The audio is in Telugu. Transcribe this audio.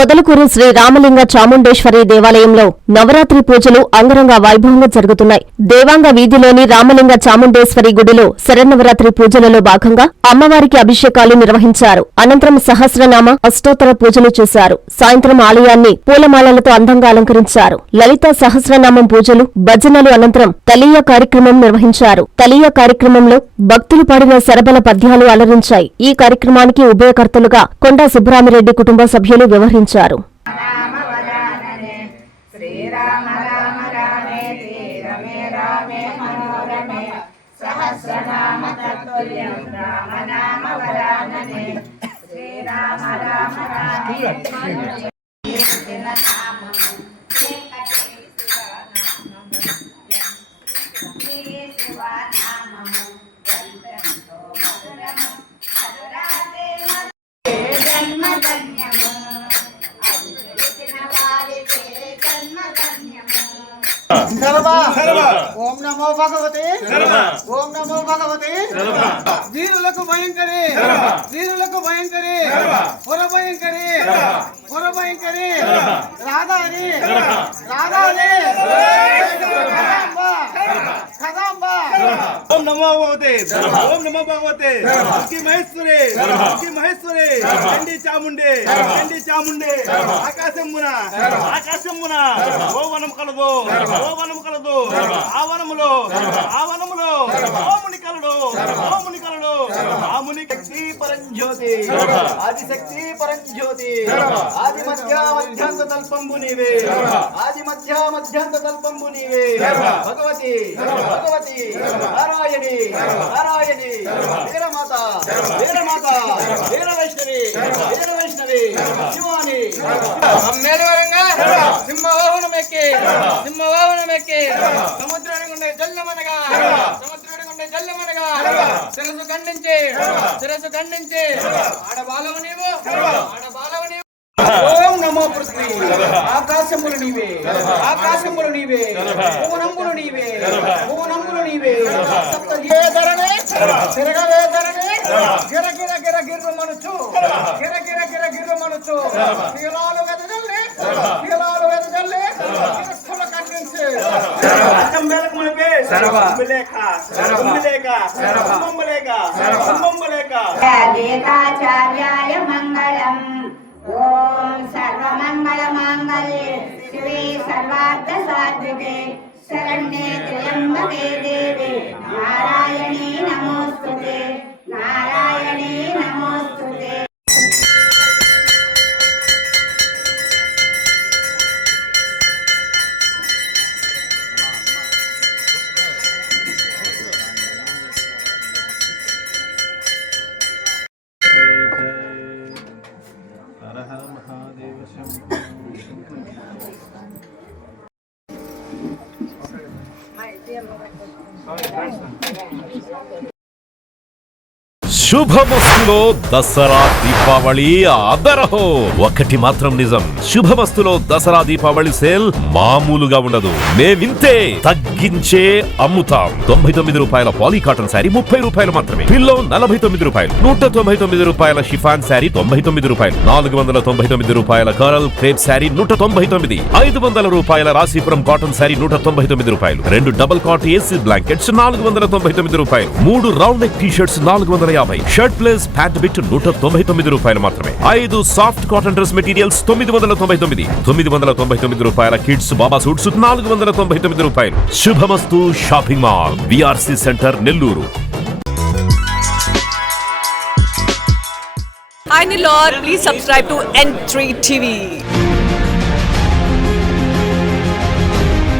పొదలకూరు శ్రీ రామలింగ చాముండేశ్వరి దేవాలయంలో నవరాత్రి పూజలు అంగరంగ వైభవంగా జరుగుతున్నాయి. దేవాంగ వీధిలోని రామలింగ చాముండేశ్వరి గుడిలో శరన్నవరాత్రి పూజలలో భాగంగా అమ్మవారికి అభిషేకాలు నిర్వహించారు. అనంతరం సహస్రనామ అష్టోత్తర పూజలు చేశారు. సాయంత్రం ఆలయాన్ని పూలమాలలతో అందంగా అలంకరించారు. లలిత సహస్రనామం పూజలు, భజనలు అనంతరం తలీయ కార్యక్రమం నిర్వహించారు. తలీయ కార్యక్రమంలో భక్తులు పాడిన శరబల పద్యాలు అలరించాయి. ఈ కార్యక్రమానికి ఉభయకర్తలుగా కొండా సుబ్బరామిరెడ్డి కుటుంబ సభ్యులు వ్యవహరించారు. ఓం నమో భగవతే ఓం నమో భగవతే వీరులకు భయంకరి వీరులకు భయంకరి పుర భయంకరి పుర భయంకరి రాధాని రాధాని ఓం నమో భగవతే ఓం నమో భగవతే మహేశ్వరి మహేశ్వరి చండి చాముండే చండి చాముండే ఆకాశమున ఆకాశమున ఓ వనం కలదు ఓ వనము కలదు ఆ వనములో ఓముని కలడు ఓముని కలడు ఆముని శక్తి పరంజ్యోతి ఆదిశక్తి పరంజ్యోతి ఆది మధ్య మధ్యాంత తల్పంబు నీవే ఆది మధ్య మధ్యాంత తల్పంబు నీవే భగవతి భగవతి నారాయణి నారాయణి వీరమాత వీరమాత వీర వైష్ణవి వీర వైష్ణవి శివాని అమ్మేలవరంగా సింహవాహనమెక్కి సింహవాహనమెక్కి సముద్రాన్ని గుండె జల్లమనగా సముద్రాన్ని గుండె జల్లమనగా శిరసు ఖండించి ఆడబాలవు నీవు ఆడబాలవు నీవు ఓం నమో పృథ్వీ ఆకాశములు నీవే ఆకాశములు నీవే భువనంబులు నీవే భువనంబులు నీవే సప్త వేదరణే తిరగవేదరణే గిర గిర గిర గిర్రు మనుచు గిర గిర గిర గిర్రు మనుచు నీలాలు వెదజల్లే నీలాలు వెదజల్లే గిరస్థుల ఖండించి అచ్చంబేలకు మనకే కుంభలేక కుంభలేక కుంభలేక కుంభలేక దేవాచార్యాయ మంగళం ఓం సర్వమంగళ మాంగళ్యే శివే సర్వార్థ సాధికే శరణ్యే త్ర్యంబకే దేవి నారాయణీ నమోస్తుతే నారాయణీ నమోస్తుతే. శుభమస్తులో దసరా దీపావళి ఆదరహో. ఒకటి మాత్రం నిజం, శుభమస్తులో దసరా దీపావళి సేల్ మామూలుగా ఉండదు. మేమింతే తగ్గించే అమ్ముతాం. 99 రూపాయల పాలీ కాటన్ శారీ 30 రూపాయలు మాత్రమే. పిల్లో 49 రూపాయలు, 199 రూపాయల షిఫాన్ శారీ 99 రూపాయలు, 499 రూపాయల కరల్ క్రేప్ శారీ 199, 500 రూపాయల రాశీపురం కాటన్ శారీ 199 రూపాయలు, 2 డబుల్ కాట్ ఏసీ బ్లాంకెట్స్ 499 రూపాయలు, 3 round neck T shirts 450, shirt place pant bit 199 రూపాయలు మాత్రమే, 5 సాఫ్ట్ కాటన్ డ్రెస్ మెటీరియల్స్ 999, 999 రూపాయల కిడ్స్ బాబా సూట్స్ 499 రూపాయలు. శుభమస్తు shopping mall, VRC centre, Nellore. Hi Nilor, please subscribe to N3 TV.